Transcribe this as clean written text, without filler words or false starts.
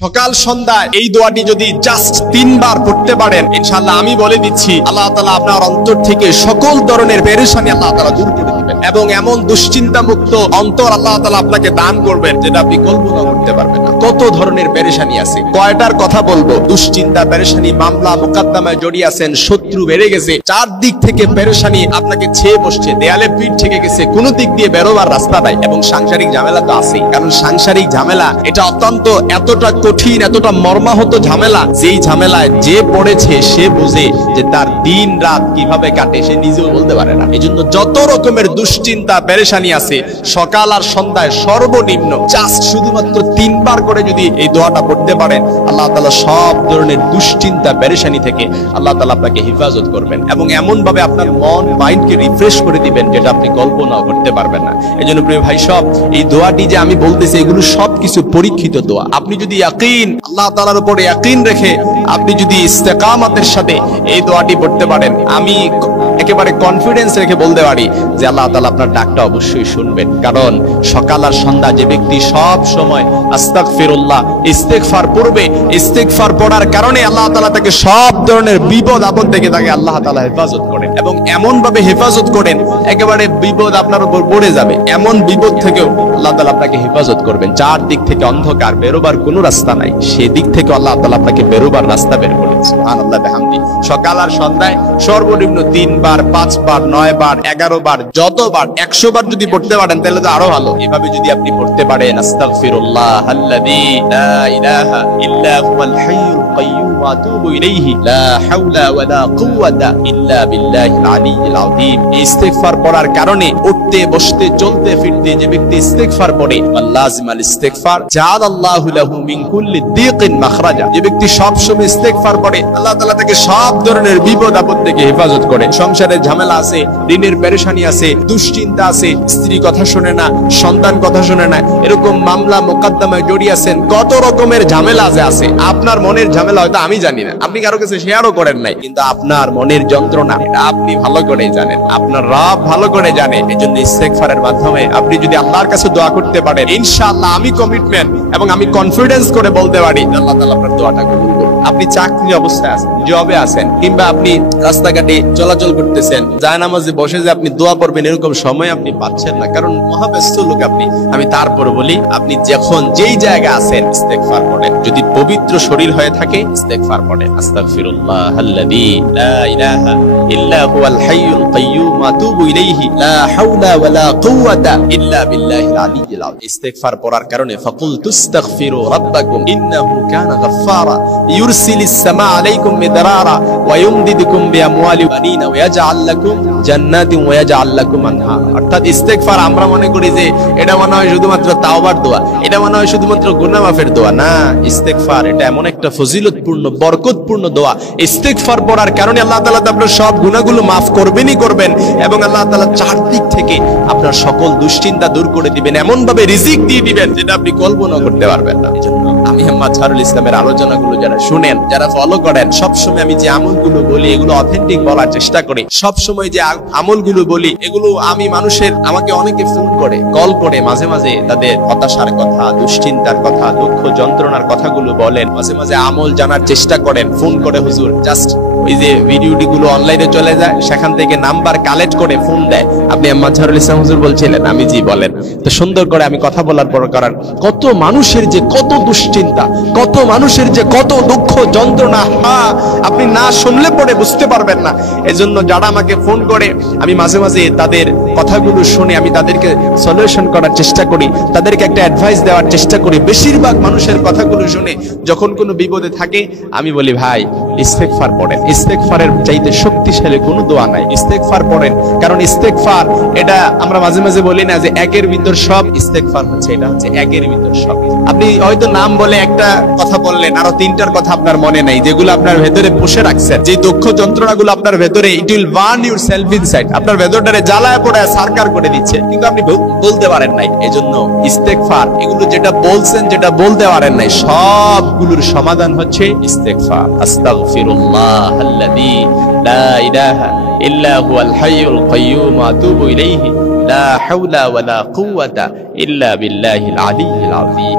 সকাল সন্ধ্যায় এই দোয়াটি যদি জাস্ট 3 বার পড়তে পারেন, ইনশাআল্লাহ আমি বলে দিচ্ছি আল্লাহ তাআলা আপনার অন্তর থেকে সকল ধরনের পেরেশানি আল্লাহ তাআলা দূর করে দিবেন এবং এমন দুশ্চিন্তা মুক্ত অন্তর আল্লাহ তাআলা আপনাকে দান করবেন যেটা আপনি কল্পনা করতে পারবেন না। কত ধরনের পেরেশানি আছে, কয়টার কথা বলবো? দুশ্চিন্তা, পেরেশানি, মামলা মোকদ্দমায় জড়িয়ে আছেন, শত্রু বেড়ে গেছে, চারদিক থেকে পেরেশানি আপনাকে ছেয়ে বসছে, দেয়ালে পিঠ থেকে গেছে, কোন দিক দিয়ে বেরোবার রাস্তা নাই, এবং সাংসারিক ঝামেলা তো আছেই। কারণ সাংসারিক ঝামেলা এটা অত্যন্ত এতটা কঠিন, এতটা মর্মাহত ঝামেলা, যেই ঝামেলায় যে পড়েছে সে বুঝে যে তার দিন রাত কিভাবে কাটে সে নিজেও বলতে পারে না। এই জন্য যত রকমের দুশ্চিন্তা পেরেশানি আছে সকাল আর সন্ধ্যায় সর্বনিম্ন জাস্ট শুধুমাত্র 3 বার করে যদি এই দোয়াটা পড়তে পারেন, আল্লাহ তাআলা সব ধরনের দুশ্চিন্তা পেরেশানি থেকে আল্লাহ তাআলা আপনাকে হেফাজত করবেন এবং এমন ভাবে আপনার মন মাইন্ডকে রিফ্রেশ করে দিবেন যেটা আপনি কল্পনাও করতে পারবেন না। এই জন্য প্রিয় ভাই সব, এই দোয়াটি যে আমি বলতেছি এগুলো সবকিছু পরীক্ষিত দোয়া। আপনি যদি ইয়াকিন, আল্লাহ তাআলার উপরে ইয়াকিন রেখে আপনি যদি ইস্তেকামতের সাথে এই দোয়াটি পড়তে পারেন, আমি একেবারে কনফিডেন্স রেখে বলতে পারি যে আল্লাহ তাআলা আপনার ডাকটা অবশ্যই শুনবেন। কারণ সকাল আর সন্ধ্যা যে ব্যক্তি সব সময় আস্তাগফিরুল্লাহ ইস্তেগফার পড়বে, ইস্তেগফার পড়ার কারণে আল্লাহ তাআলা তাকে সব ধরনের বিপদ আপদ থেকে তাকে আল্লাহ তাআলা হেফাজত করেন এবং এমন ভাবে হেফাজত করেন একেবারে বিপদ আপনার উপর পড়ে যাবে, এমন বিপদ থেকেও আল্লাহ তাআলা আপনাকে হেফাজত করবেন। চারদিক থেকে অন্ধকার, বেরোবার কোনো রাস্তা নাই, সেদিক থেকে আল্লাহ তাআলা আপনাকে বেরোবার রাস্তা বের করেন। সুবহানাল্লাহ বিহামদি। সকাল আর সন্ধ্যায় সর্বনিম্ন 3 বার, 5 বার, 9 বার, 11 বার, যতবার 100 বার যদি পড়তে পারেন তাহলে তো আরো ভালো। এভাবে যদি আপনি পড়তে পারেন, আস্তাগফিরুল্লাহ আল্লাযী লা ইলাহা ইল্লা হুয়াল হাইয়ুল কাইয়্যুম ওয়া আতুবু ইলাইহি লা হাওলা ওয়া লা কুওয়াতা ইল্লা বিল্লাহিল আলিয়্যিল আযীম। ইস্তেগফার পড়ার কারণে উঠতে বসতে চলতে ফিরতে যে ব্যক্তি ইস্তেগফার পড়ে, লাযিমাল ইস্তেগফার জাআলাল্লাহু লাহু মিন কুল্লি দিকিন মাখরাজা। যে ব্যক্তি সব সময় ইস্তেগফার পড়ে আল্লাহ তাআলা তাকে সব ধরনের বিপদ আপদ থেকে হেফাজত করে। সংসারে ঝামেলা আছে, দিনের পেরেশানি আছে, দুশ্চিন্তা আছে, স্ত্রী কথা শুনে না, সন্তান কথা শুনে না, এরকম মামলা মোকদ্দমায় জড়িয়ে আছেন, কত রকমের ঝামেলা আছে। আপনার মনের ঝামেলা হয়তো আমি জানি না, আপনি কারো কাছে শেয়ারও করেন নাই, কিন্তু আপনার মনের যন্ত্রণা এটা আপনি ভালো করে জানেন, আপনার রব ভালো করে জানে। এজন্য ইস্তেগফারের মাধ্যমে আপনি যদি আল্লাহর কাছে দোয়া করতে পারেন, ইনশাআল্লাহ আমি কমিটমেন্ট এবং আমি কনফিডেন্স করে বলতে পারি আল্লাহ তাআলা আপনার দোয়াটা কবুল করবেন। আপনি চাকরি অবস্থায় আছেন, জবে আছেন, কিংবা আপনি রাস্তাঘাটে চলাচল করতেছেন, জায়নামাজে বসে যে আপনি দোয়া করবেন এরকম সময় আপনি পাচ্ছেন না, কারণ মহাব্যস্ত লোক আপনি। আমি তারপর বলি, আপনি যখন যেই জায়গায় আছেন ইস্তেগফার পড়েন। যদি পবিত্র শরীর হয়ে থাকে ইস্তেগফার পড়েন, আস্তাগফিরুল্লাহ আল্লাযী লা ইলাহা ইল্লা হুয়াল হাইয়ুল কাইয়্যুম ওয়া আতুবু ইলাইহি লা হাওলা ওয়া লা কুওয়াতা ইল্লা বিল্লাহিল আলিয়্যিল আযীম। ইস্তেগফার পড়ার কারণে ফাকুল তুস্তাগফিরু রাব্বাকুম ইন্নাহু কানা গাফফারা ইউরসিলিস সামা আলাইকুম মিদরারা ওয়া ইউমদিদুকুম বিআমওয়ালি ওয়া বানিনা ওয়া ইয়াজআল লাকুম জান্নাতিন ওয়া ইয়াজআল লাকুম আনহার। অর্থাৎ ইস্তেগফার আমরা মনে করি যে এটা মনে হয় শুধুমাত্র তাওবার দোয়া, এটা মনে হয় শুধুমাত্র গুনাহ মাফের দোয়া। না, ইস্তেগফার এটা এমন একটা ফজিলতপূর্ণ বরকতপূর্ণ দোয়া। ইস্তেগফার পড়ার কারণে আল্লাহ তাআলা আপনার সব গুনাহগুলো মাফ করবেনই করবেন এবং আল্লাহ তাআলা চারদিক থেকে আপনার সকল দুশ্চিন্তা দূর করে দিবেন, এমন ভাবে রিজিক দিয়ে দিবেন যেটা আপনি কল্পনা করতে পারবেন না। এজন্য আমি মাযহারুল ইসলামের আলোচনাগুলো যারা শুনেন, যারা ফলো করেন, সবসময় আমি যে আমলগুলো বলি এগুলো অথেন্টিক বলার চেষ্টা করি। সবসময় যে আমলগুলো বলি এগুলো আমি মানুষের, আমাকে অনেকে ফোন করে, কল করে, মাঝে মাঝে তাদের হতাশার কথা, দুশ্চিন্তার কথা, দুঃখ যন্ত্রণার কথাগুলো বলেন, মাঝে মাঝে আমল জানার চেষ্টা করেন, ফোন করে হুজুর জাস্ট ওই যে ভিডিওটি গুলো অনলাইনে চলে যায় সেখান থেকে নাম্বার কালেক্ট করে ফোন দেয়, আপনি মাযহারুল ইসলাম হুজুর বলছিলেন, আমি জি বলেন। তো সুন্দর করে আমি কথা বলার পর করার, কত মানুষের যে কত দুশ্চিন্তা, কত মানুষের যে কত দুঃখ যন্ত্রণা, আপনি না শুনলে পরে বুঝতে পারবেন না। এজন্য যারা আমাকে ফোন করে আমি মাঝে মাঝে তাদের কথাগুলো শুনে আমি তাদেরকে সলিউশন করার চেষ্টা করি, তাদেরকে একটা অ্যাডভাইস দেওয়ার চেষ্টা করি। বেশিরভাগ মানুষের কথাগুলো শুনে যখন কোনো বিপদে থাকে আমি বলি ভাই ইস্তেগফার পড়েন, ইস্তেগফারের চাইতে শক্তিশালী কোনো দোয়া নাই, ইস্তেগফার পড়েন। কারণ ইস্তেগফার এটা আমরা মাঝে মাঝে বলি না যে একের ভিতর সব, ইস্তেগফার হচ্ছে এটা হচ্ছে একের ভিতর সব। আপনি হয়তো নাম বলে একটা কথা বললেন, আরো 3টার কথা আপনার মনে নাই, যেগুলো আপনার ভেতরে পুষে রাখছেন, যে দুঃখ যন্ত্রণাগুলো আপনার ভেতরে, it will burn your self inside, আপনার ভেতরটারে জ্বালায় পড়ে সারকার করে দিচ্ছে, কিন্তু আপনি বলতে পারেন নাই। এজন্য ইস্তেগফার এগুলো যেটা বলছেন, যেটা বলতে পারেন নাই, সবগুলোর সমাধান হচ্ছে ইস্তেগফার। আস্তাগফিরুল্লাহ আল্লাযী লা ইলাহা ইল্লা হুয়াল হাইয়ুল কাইয়্যুম ওয়া আতুবু ইলাইহি লা হাওলা ওয়া লা কুওয়াতা ইল্লা বিল্লাহিল আলিয়্যিল আযীম।